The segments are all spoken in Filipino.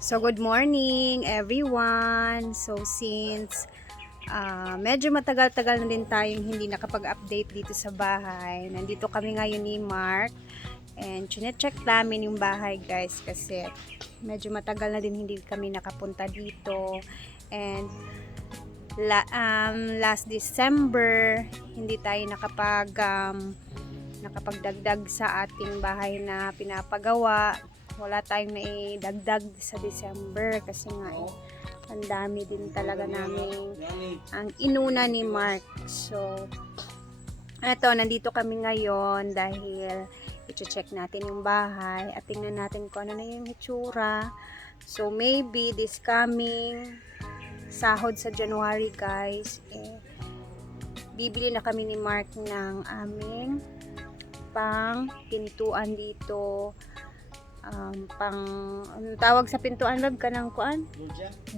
So good morning everyone. So since medyo matagal-tagal na din tayong hindi nakapag-update dito sa bahay. Nandito kami ngayon ni Mark and chine-check namin yung bahay guys kasi medyo matagal na din hindi kami nakapunta dito. And last December hindi tayo nakapagdagdag sa ating bahay na pinapagawa. Wala tayong naidagdag sa December kasi nga ang dami din talaga namin ang inuna ni Mark. So eto, nandito kami ngayon dahil i-check natin yung bahay at tingnan natin kung ano na yung itsura. So maybe this coming sahod sa January guys, bibili na kami ni Mark ng aming pang pintuan dito. Ang tawag sa pintuan lab ka ng kuan?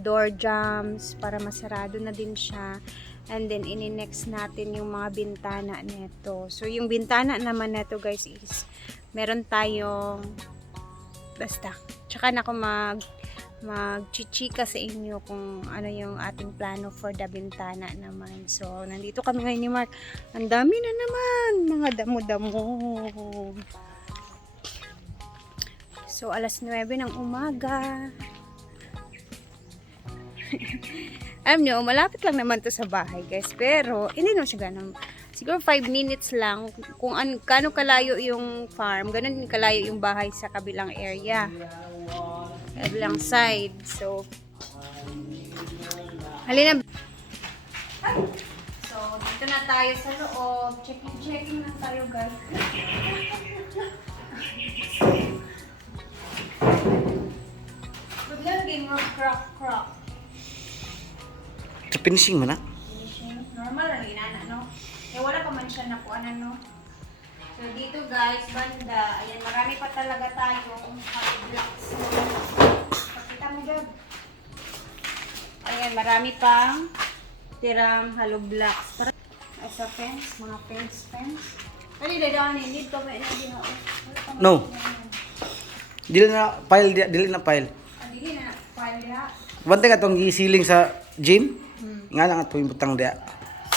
Door jambs para masarado na din siya. And then ini-next natin yung mga bintana nito. So yung bintana naman nito guys is meron tayong basta. Tsaka na ako magchichika sa inyo kung ano yung ating plano for the bintana naman. So nandito kami ngayon ni Mark. Ang dami na naman mga damo-damo. So, alas 9 ng umaga. Alam nyo, malapit lang naman to sa bahay, guys. Pero, hindi naman siya ganun. Siguro 5 minutes lang. Kung kano kalayo yung farm, ganun din kalayo yung bahay sa kabilang area. Kabilang side. So, halina. So, dito na tayo sa loob. Checking na tayo, guys. Laging crack. Sa finishing mo na? Finishing. Normal lang inana, no? Wala pa man siya nakuha na, no? So, dito guys, banda. Ayan, marami pa talaga tayong hollow blocks. Pakita mo, Gab. Ayan, marami pang tirang hollow blocks. Sa fence, mga fence. Kali dadaan hindi ko may na. No. Dili na file. Dili na file ya. Bante ka itong gisiling sa gym? Nga lang ito yung butang dia.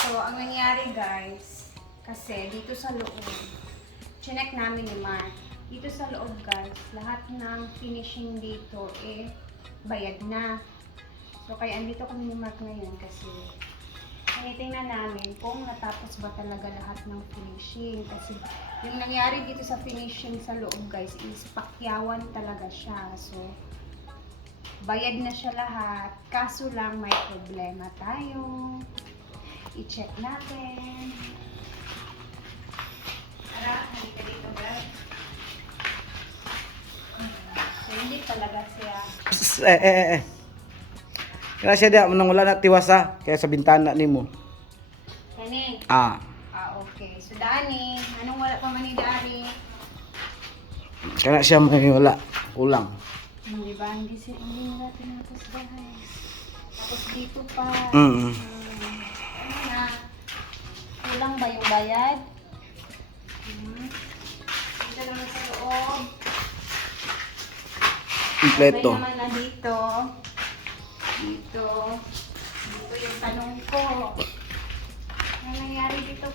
So, ang nangyari guys, kasi dito sa loob, chinek namin ni Mark. Dito sa loob guys, lahat ng finishing dito bayad na. So, kaya andito kami ni Mark ngayon kasi tinitingnan namin kung natapos ba talaga lahat ng finishing. Kasi yung nangyari dito sa finishing sa loob guys is pakyawan talaga siya. So, bayad na siya lahat. Kaso lang may problema tayo. I-check natin. Tara, halika dito guys. So, hindi talaga siya. Kasi dia manang wala na tiwasa kaya sa bintana nimo. Kani? Okay. So, Dani, anong wala pa manidari? Kaya siya may wala ulang. Hindi ba? Hindi natin natin sa bahay. Tapos dito pa. Mm. Ano na? Kulang ba yung bayad? Dito naman sa loob. Kompleto. Okay naman na dito. Dito yung tanong ko. Ano nangyari dito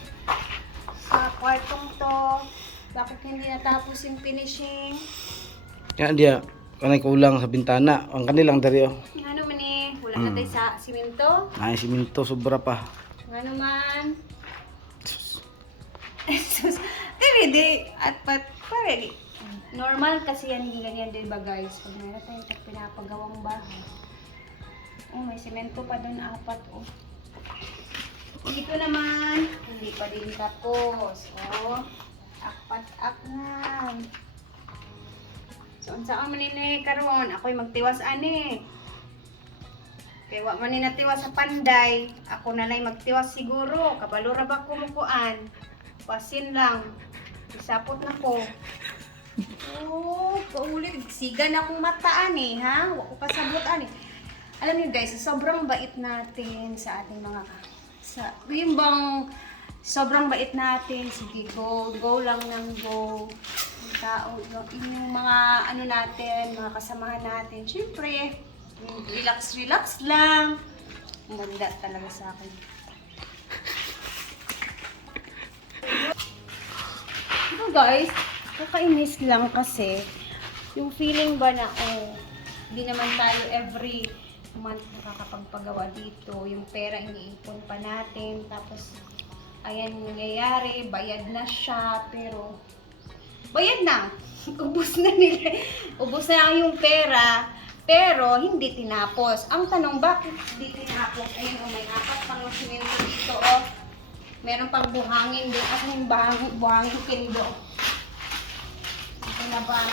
sa kwartong to? Bakit hindi natapos yung finishing? Kaya dia kanay kulang sa bintana. Ang kanilang dari oh. Ano man wala na tayo sa simento? Ay siminto sobra pa. Ano man? Sus. Di. At pare. Normal kasi yan, ganyan din ba guys? Pag meron tayong pinapagawang bahay. Oh, may simento pa doon, 4 oh. Dito naman, hindi pa din tapos. Oh, apat na. So, unsaan man ini karon? Ako'y magtiwas ani. Kaya wa man ni natiwas sa panday, ako na lang magtiwas siguro. Kabalo ra ba ko mukuan? Pasin lang. Isapot na ko. Oh, paulit sigan akong mataan ha. Wa ko kasabot ani. Alam niyo guys, sobrang bait natin sa ating mga yung bang sobrang bait natin. Sige, go lang ng go. tao, yung mga ano natin, mga kasamahan natin. Siyempre, relax-relax lang. Maganda talaga sa akin. Ito guys, kakainis lang kasi yung feeling ba na, hindi naman tayo every month nakakapagpagawa dito. Yung pera iniipon pa natin. Tapos, ayan yung nangyayari, bayad na siya, pero bayad na. Ubus na nila. Ubus na yung pera, pero hindi tinapos. Ang tanong, bakit hindi tinapos? Ayun, may apat pang simento dito, Meron pang buhangin doon. At yung buhangin kindo. Ito na ba?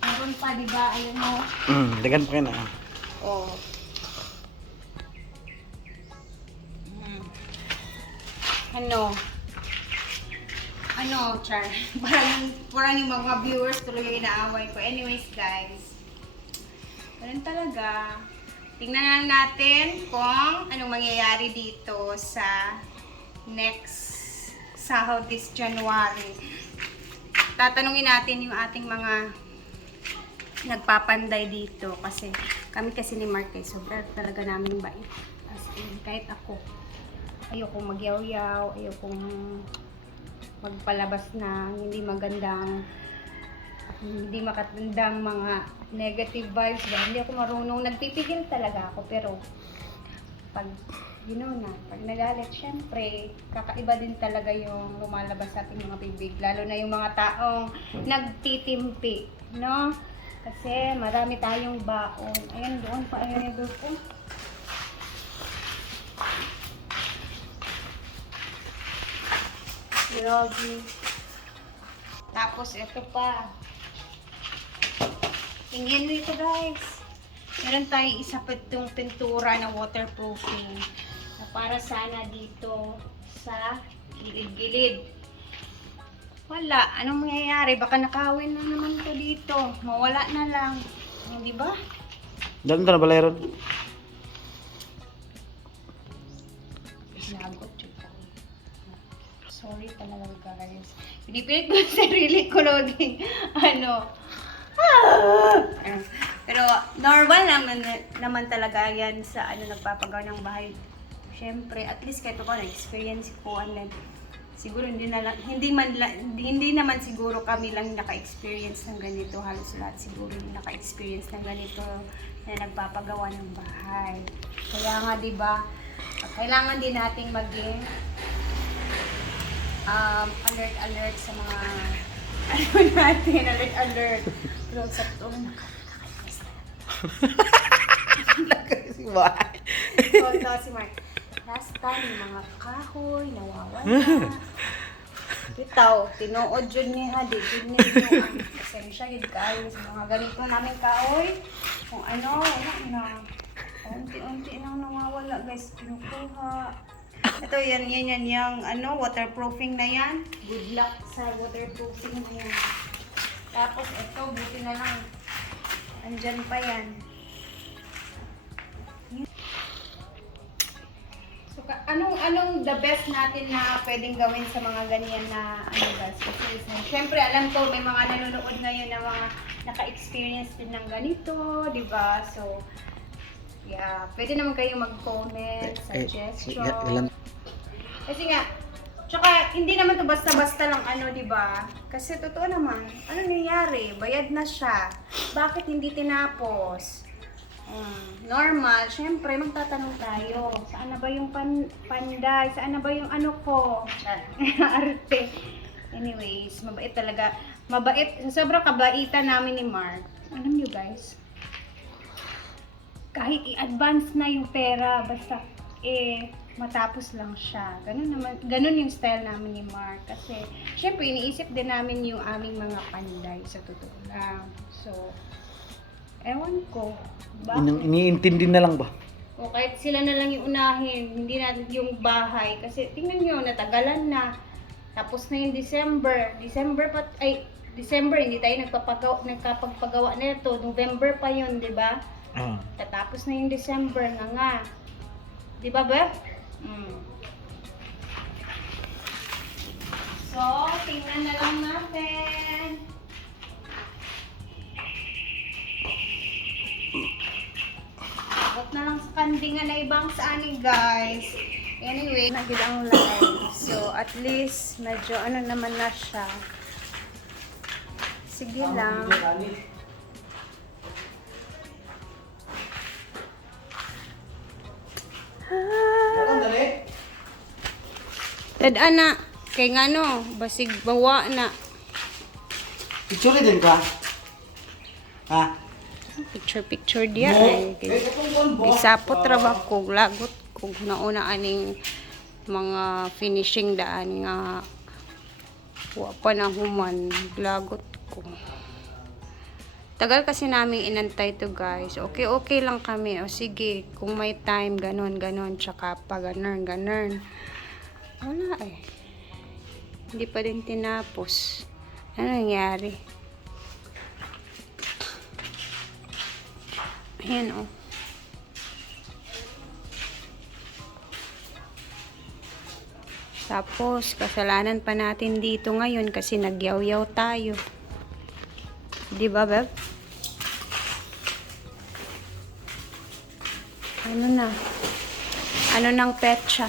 Meron pa, di ba? Ayun mo. Dagan pa na. Oh. Ano, Char? parang yung mga viewers tuloy yung inaaway ko. Anyways, guys. Ganun talaga. Tingnan lang natin kung anong mangyayari dito sa next sahod this January. Tatanungin natin yung ating mga nagpapanday dito kasi kami kasi ni Mark ay sobrang talaga namin bait. As in, kahit ako, ayokong magyaw-yaw, ayokong magpalabas na hindi magandang, hindi makatandang mga negative vibes ba. Hindi ako marunong, nagpipigil talaga ako, pero pag pag nagalit, syempre, kakaiba din talaga yung lumalabas sa ating mga bibig, lalo na yung mga taong nagtitimpi, no? Kasi marami tayong baon. Ayan, doon pa, ayan yung grupo. Grabe. Tapos, ito pa. Tingnan mo ito, guys. Meron tayong isa pa itong pintura na waterproofing na para sana dito sa gilid-gilid. Wala. Anong mangyayari? Baka nakawin na naman to dito. Mawala na lang. Di ba? Dagan ka na balay ron. Nagot yun ako. Sorry talaga, guys. Pinipilit ko yung sarili ko na maging, pero normal naman talaga yan sa nagpapagawa ng bahay. Siyempre, at least kahit ako na-experience ko, and then, siguro hindi naman siguro kami lang naka-experience ng ganito. Halos lahat siguro yung naka-experience ng ganito na nagpapagawa ng bahay. Kaya nga, di ba, kailangan din nating maging alert sa mga natin, alert. Pero sa totoo, nakakainis na. Si Mark. So, ito si Mark. Last time, yung mga kahoy, nawawala. Bitaw, tinuod yun niya, di yun niya yung pasensya, yun kayo sa mga ganito namin kahoy. Kung wala na. Unti-unti nang nawawala, guys, kinukuha. Ito, yan, yung waterproofing na yan. Good luck sa waterproofing na yan. Tapos, ito, buti na lang. Andyan pa yan. So, anong the best natin na pwedeng gawin sa mga ganyan na guys? Siyempre, alam ko, may mga nanonood ngayon na mga naka-experience din ng ganito, di ba? So, yeah, pwede naman kayo mag-comment, suggestion. Kasi nga, tsaka hindi naman to basta-basta lang di ba? Kasi totoo naman, ano nangyari? Bayad na siya. Bakit hindi tinapos? Normal, syempre magtatanong tayo. Saan na ba yung panday? Saan na ba yung ko? Arte. Anyways, mabait talaga. Mabait, sobrang kabaitan namin ni Mark. Alam nyo guys, kahit i-advance na yung pera, basta matapos lang siya. Ganun yung style namin ni Mark. Kasi, syempre, iniisip din namin yung aming mga panday sa totoo lang. So, ewan ko. Bakit? Iniintindi na lang ba? O kahit sila na lang yung unahin, hindi na yung bahay. Kasi, tingnan nyo, natagalan na. Tapos na yung December. December, hindi tayo nagkapagpagawa na ito. November pa yun, di ba? Tatapos na yung December nga. Di ba ba? So, tingnan na lang natin. landingan na ibang sa ani guys. Anyway, nagid ang live. So, at least, medyo ano naman na siya. Sige lang. Tad ana, kay ngano, basig bawa na. Picture din ka? Ha? Picture dia ay. Bisapot ra ba kog lagot kog nauna aning mga finishing daan nga wa pa na human lagot ko. Tagal kasi namin inantay to guys. Okay lang kami. O sige, kung may time, ganon, tsaka pa ganon. Wala eh. Hindi pa din tinapos. Ano nangyari? Ayan oh. Tapos, kasalanan pa natin dito ngayon kasi nagyaw-yaw tayo. Di ba, Beb? Ano na? Ano nang petsa?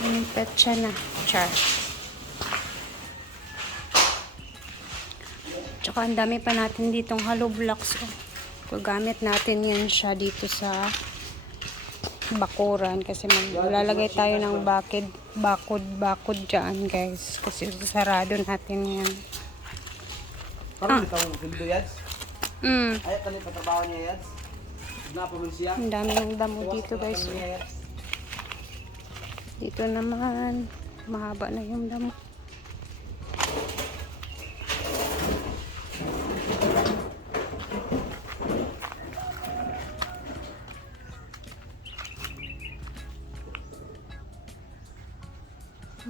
Anong petsa na? Char. Tsaka ang dami pa natin ditong hollow blocks. Oh. Gagamit natin yan siya dito sa bakuran kasi maglalagay tayo ng bakod dyan guys. Kasi sarado natin yan. Parang ito ang fildo yads? Ay, kanil patrabaho niya yads? Na pa man siya? Ang dami ng damo dito guys. Dito naman, mahaba na yung damo.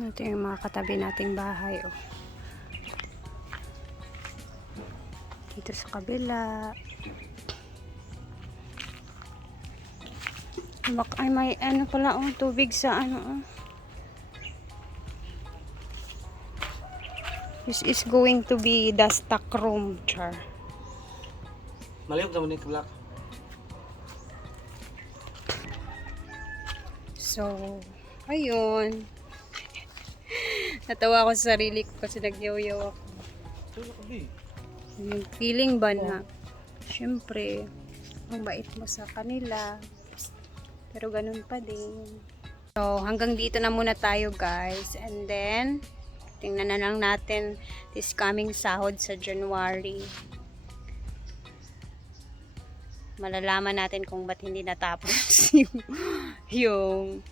Ito yung mga katabi nating bahay. Oh. Dito sa kabila. Ay, may ano pala oh, tubig sa ano oh. This is going to be the stock room, char. Maliyog naman yung black. So, ayun. Natawa ako sa sarili ko kasi nagyaw-yaw ako. Yung feeling ba na, syempre, ang bait mo sa kanila. Pero ganun pa din. So, hanggang dito na muna tayo guys. And then, tingnan na lang natin this coming sahod sa January. Malalaman natin kung ba't hindi natapos yung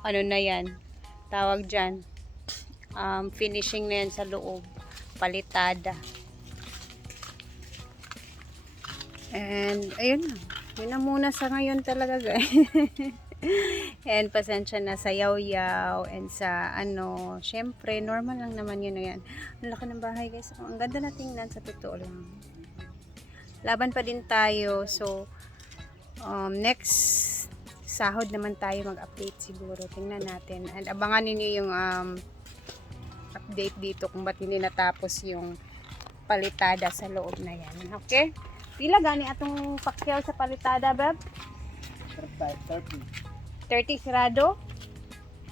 ano na yan. Tawag dyan. Finishing na yan sa loob. Palitada. And, ayun na. Yun na muna sa ngayon talaga guys. And pasensya na sa yaw-yaw and sa ano, syempre normal lang naman yun na yan. Ang laki ng bahay guys. Ang ganda na tingnan sa totoo lang. Laban pa din tayo. So next sahod naman tayo mag-update siguro. Tingnan natin. And abangan ninyo yung update dito kung ba't hindi natapos yung palitada sa loob na yan. Okay? Pila gani atong pakyaw sa palitada, Beb? 30 sarado?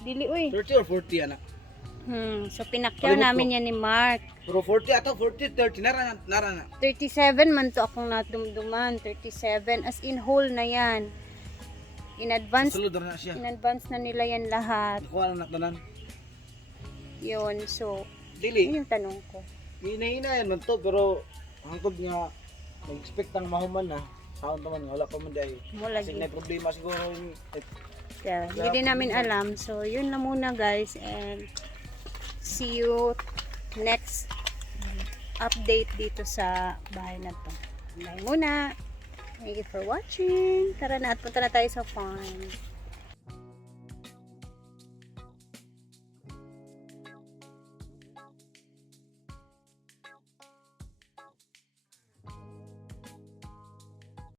Dili uy. 30 or 40 anak? So pinakyaw namin yan ni Mark. Pero 40 ato, 40, 30 nara na. 37 man to akong natumduman. 37 as in whole na yan. In advance. Sulod na siya. In advance na nila yan lahat. Nakuha na naktanan. Yun, so Dili. yun yung tanong ko. Hina-hina yan man to, pero hangtod nga nag-expect ang mahuman na. Kaon naman, wala pa man dahil. Wala Kasi gid. may problema siguro yung Yeah, hindi din namin alam. So, yun lang muna guys. And see you next update dito sa bahay na to. Bye muna. Thank you for watching. Tara na at punta na tayo sa farm.